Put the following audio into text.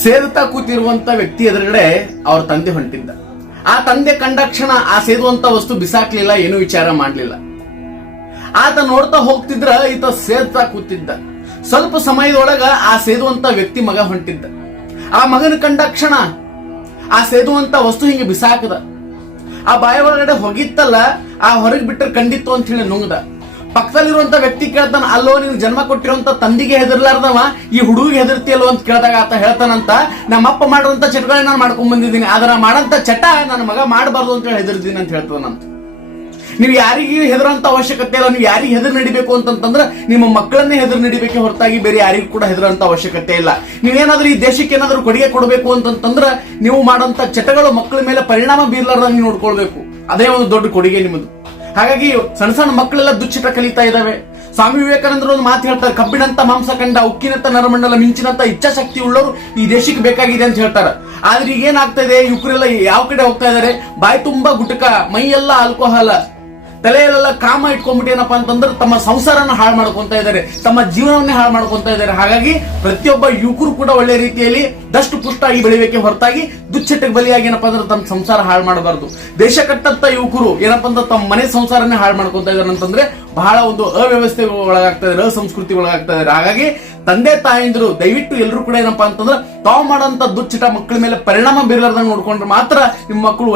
ಸೇದುತ್ತಾ ಕೂತಿರುವಂತ ವ್ಯಕ್ತಿ ಎದುರುಗಡೆ ಅವ್ರ ತಂದೆ ಹೊಂಟಿದ್ದ. ಆ ತಂದೆ ಕಂಡ ಕ್ಷಣ ಆ ಸೇದುವಂತ ವಸ್ತು ಬಿಸಾಕ್ಲಿಲ್ಲ, ಏನು ವಿಚಾರ ಮಾಡ್ಲಿಲ್ಲ. ಆತ ನೋಡ್ತಾ ಹೋಗ್ತಿದ್ರ, ಈತ ಸೇದ್ತಾ ಕೂತಿದ್ದ. ಸ್ವಲ್ಪ ಸಮಯದೊಳಗ ಆ ಸೇದುವಂತ ವ್ಯಕ್ತಿ ಮಗ ಹೊಂಟಿದ್ದ. ಆ ಮಗನ ಕಂಡ ಕ್ಷಣ ಆ ಸೇದುವಂತ ವಸ್ತು ಹಿಂಗೆ ಬಿಸಾಕದ. ಆ ಬಾಯ ಒಳಗಡೆ ಹೋಗಿತ್ತಲ್ಲ, ಆ ಹೊರಗೆ ಬಿಟ್ಟರೆ ಕಂಡಿತ್ತು ಅಂತ ಹೇಳಿ ನುಂಗ್ದ. ಪಕ್ಕದಲ್ಲಿರುವಂತ ವ್ಯಕ್ತಿ ಕೇಳ್ತಾನ, ಅಲ್ಲೋ, ನೀನು ಜನ್ಮ ಕೊಟ್ಟಿರುವಂತ ತಂದಿಗೆ ಹೆದರ್ಲಾರ್ದವ, ಈ ಹುಡುಗಿಗೆ ಹೆದರ್ತಿಯಲ್ಲೋ ಅಂತ ಕೇಳಿದಾಗ ಆತ ಹೇಳ್ತಾನಂತ, ನಮ್ಮಪ್ಪ ಮಾಡುವಂತ ಚಟಗಳನ್ನ ನಾನು ಮಾಡ್ಕೊಂಡ್ ಬಂದಿದ್ದೀನಿ, ಆದ್ರೆ ಮಾಡಂತ ಚಟ ನನ್ನ ಮಗ ಮಾಡಬಾರ್ದು ಅಂತ ಹೇಳಿ ಹೆದರ್ತೀನಿ ಅಂತ ಹೇಳ್ತಾನಂತ. ನೀವು ಯಾರಿಗೂ ಹೆದರಂತ ಅವಶ್ಯಕತೆ ಇಲ್ಲ, ನೀವು ಯಾರಿಗೆ ಹೆದರ್ ನಡಿಬೇಕು ಅಂತಂತಂದ್ರೆ, ನಿಮ್ಮ ಮಕ್ಕಳನ್ನೇ ಹೆದರ್ ನಡಿಬೇಕೆ ಹೊರತಾಗಿ ಬೇರೆ ಯಾರಿಗೂ ಕೂಡ ಹೆದರಂತ ಅವಶ್ಯಕತೆ ಇಲ್ಲ. ನೀವೇನಾದ್ರೂ ಈ ದೇಶಕ್ಕೆ ಏನಾದ್ರೂ ಕೊಡುಗೆ ಕೊಡಬೇಕು ಅಂತಂತಂದ್ರೆ, ನೀವು ಮಾಡುವಂತ ಚಟಗಳು ಮಕ್ಕಳ ಮೇಲೆ ಪರಿಣಾಮ ಬೀರ್ಲಾರ್ದಂಗೆ ನೋಡ್ಕೊಳ್ಬೇಕು. ಅದೇ ಒಂದು ದೊಡ್ಡ ಕೊಡುಗೆ ನಿಮ್ಮದು. ಹಾಗಾಗಿ ಸಣ್ಣ ಸಣ್ಣ ಮಕ್ಕಳೆಲ್ಲ ದುಶ್ಚಿತ ಕಲಿತಾ ಇದಾವೆ ಸ್ವಾಮಿ ವಿವೇಕಾನಂದರು ಒಂದು ಮಾತು ಹೇಳ್ತಾರೆ, ಕಬ್ಬಿಣಂತ ಮಾಂಸ ಕಂಡ, ಉಕ್ಕಿನಂತ ನರಮಂಡಲ, ಮಿಂಚಿನಂತ ಇಚ್ಛಾಶಕ್ತಿ ಉಳ್ಳವರು ಈ ದೇಶಕ್ಕೆ ಬೇಕಾಗಿದೆ ಅಂತ ಹೇಳ್ತಾರೆ. ಆದ್ರೆ ಈಗ ಏನಾಗ್ತಾ ಇದೆ ಯುವಕರೆಲ್ಲ ಯಾವ ಕಡೆ ಹೋಗ್ತಾ ಇದಾರೆ ಬಾಯಿ ತುಂಬಾ ಗುಟಕ ಮೈ ಎಲ್ಲ ಆಲ್ಕೋಹಾಲ ತಲೆಯಲ್ಲೆಲ್ಲ ಕಾಮ ಇಟ್ಕೊಂಡ್ಬಿಟ್ಟು ಏನಪ್ಪಾ ಅಂತಂದ್ರೆ ತಮ್ಮ ಸಂಸಾರನ ಹಾಳು ಮಾಡ್ಕೊಂತ ಇದ್ದಾರೆ, ತಮ್ಮ ಜೀವನವನ್ನೇ ಹಾಳು ಮಾಡ್ಕೊಂತ ಇದ್ದಾರೆ. ಹಾಗಾಗಿ ಪ್ರತಿಯೊಬ್ಬ ಯುವಕರು ಕೂಡ ಒಳ್ಳೆ ರೀತಿಯಲ್ಲಿ ದಷ್ಟು ಪುಷ್ಟಾಗಿ ಬೆಳಿಬೇಕೆ ಹೊರತಾಗಿ ದುಚ್ಚಟ್ಟಿಗೆ ಬಲಿಯಾಗಿ ಏನಪ್ಪಾ ಅಂದ್ರೆ ತಮ್ಮ ಸಂಸಾರ ಹಾಳು ಮಾಡಬಾರ್ದು. ದೇಶ ಕಟ್ಟಂತ ಯುವಕರು ಏನಪ್ಪಾ ಅಂದ್ರೆ ತಮ್ಮ ಮನೆ ಸಂಸಾರನೇ ಹಾಳು ಮಾಡ್ಕೊಂತ ಇದಾರೆ ಅಂತಂದ್ರೆ ಬಹಳ ಒಂದು ಅವ್ಯವಸ್ಥೆ ಒಳಗಾಗ್ತಾ ಇದಾರೆ ಅಸಂಸ್ಕೃತಿ ಒಳಗಾಗ್ತಾ ಇದಾರೆ ಹಾಗಾಗಿ ತಂದೆ ತಾಯಂದಿರು, ದಯವಿಟ್ಟು ಎಲ್ಲರೂ ಕೂಡ ಏನಪ್ಪಾ ಅಂತಂದ್ರೆ ತಾವು ಮಾಡುವಂತ ದುಚ್ಚಟ ಮಕ್ಕಳ ಮೇಲೆ ಪರಿಣಾಮ ಬೀರಲಾರ್ದಂಗೆ ನೋಡ್ಕೊಂಡ್ರೆ ಮಾತ್ರ ನಿಮ್ಮ ಮಕ್ಕಳು